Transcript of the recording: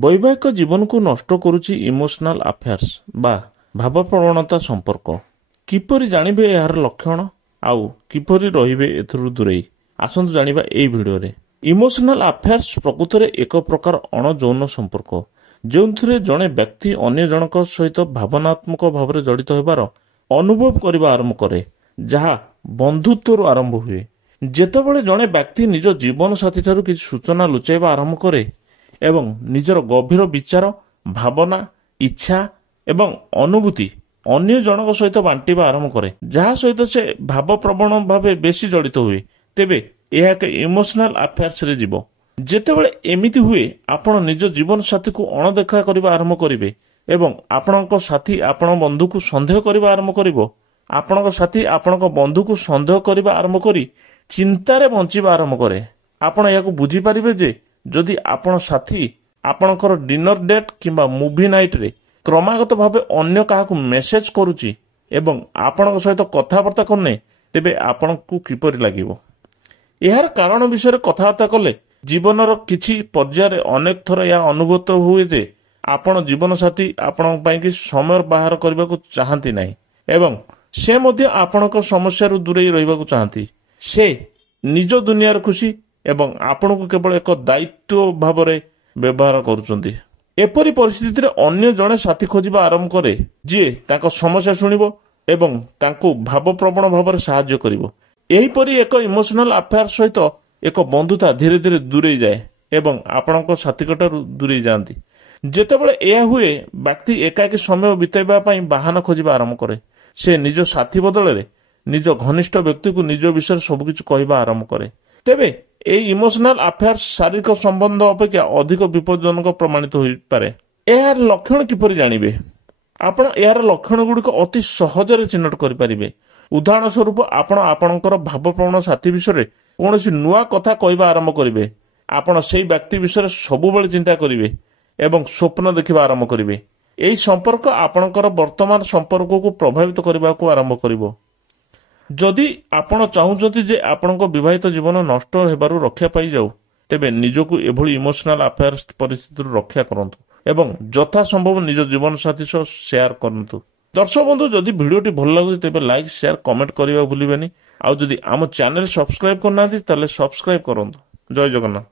वैवाहिक जीवन को नष्ट करुछि इमोशनल अफेयर्स बा भावप्रवणता संपर्क। किपरि जानिबे यार लक्षण आउ किपरि रहिबे एथुरु दूरेई आसंतु जानिबा एई भिडियो रे। इमोशनल अफेयर्स प्रकृत रे एक प्रकार अणजौन संपर्क जोंथरे जणे व्यक्ति अन्य जनक सहित भावनात्मक भाव रे जड़ित हेबार अनुभव करबा आरंभ करे, जहा बंधुत्व आरंभ हुए। जेतेबेले जणे व्यक्ति निज जीवन साथी ठारू किछि सूचना लुचाइबा आरंभ करे एवं निजर गभीर विचार, भावना, इच्छा एवं अनुभूति अन्य जनक सहित बांटिबा आरंभ करे, जहा सहित से भावप्रवण भावे बेसी जड़ित हुए, तेबे यह एक इमोशनल अफेयर्स रे जीवो। जेतेबेले एमिति हुए आपण निज जीवन साथी को अणदेखा करबा आरंभ करिवे एवं आपणक साथी आपण बंधु को संदेह करबा आरंभ करिवो। आपणक साथी आपणक बंधु को संदेह करबा आरंभ करी चिंतारे बंचिबा आरंभ करे। आपण याको बुझी परिबे जे जदि आपण साथी आपणकर डिनर डेट किंबा मूवी नाइट रे क्रमागत भावे अन्य काहाकू मेसेज करूची एवं आपणक सहित कथाबार्ता करने, तेबे आपणकू किपरि लागिवो। यार कारण विषय कथाबार्ता कले जीवनर किछि पर्याय अनेक थर या अनुभूत हुए जे आपण जीवन साथी आपण पई कि समय बाहर करबा को चाहंती नाही एवं से मध्य आपणक समस्या रु दूरेई रहिबा को चाहंती। से निज दुनियार खुशी एवं आपण को केवल एक दायित्व भाव रे व्यवहार करूचंती। एपरी परिस्थिति रे अन्य जणे साथी खोजिबा आरंभ करे जे ताको समस्या सुनिबो एवं तांको भावप्रवण भाव रे सहाय्य करिवो। एही परी एक इमोशनल अफेयर सहित एक बंधुता धीरे धीरे दूरेई जाए एवं आपणक साथीकटारु दूरेई जांती। जेतेबेले एया हुए व्यक्ति एकाकी समय बिताइबा पई बाहन खोजिबा आरंभ करे। से निज साथी बदले निज घनिष्ठ व्यक्ति को निज विषय सबकिछु कहबा आरंभ करे। तेबे ए इमोशनल अफेयर्स शारीरिक संबंध अपेक्षा अधिक विपदजनक प्रमाणित होई पारे। एहार लक्षण किपरि जानिबे? आपण एहार लक्षण गुडिक अति सहजरे चिन्हट करि परिबे। उदाहरण स्वरूप आपण आपणकर भावप्रवण साथी विषय कोनोसी नुआ कथा कहबा आरंभ करिवे। आपण सेई व्यक्ति विषय सबुबेले चिंता करिवे एवं स्वप्न देखिबा आरंभ करिवे। एई संपर्क आपणकर वर्तमान संपर्क को प्रभावित करबा को आरंभ करिवो। जदि आपण चाहुचंती जे आपणक विवाहित जीवन नष्ट हेबारु रक्षा पाई जाऊ, तेबे निजको एभली इमोशनल अफेयर्स परिस्थिति रक्षा करंतु एवं यथा संभव निज जीवन साथी सह शेयर करंतु। दर्शक बंधु, जदि भिडियोटी भल लागुଛି तेबे लाइक शेयर कमेंट करिबा भूलिबेनी। आ जदि आम चैनल सब्सक्राइब करनांती ताले सब्सक्राइब करंतु। जय जगन्नाथ।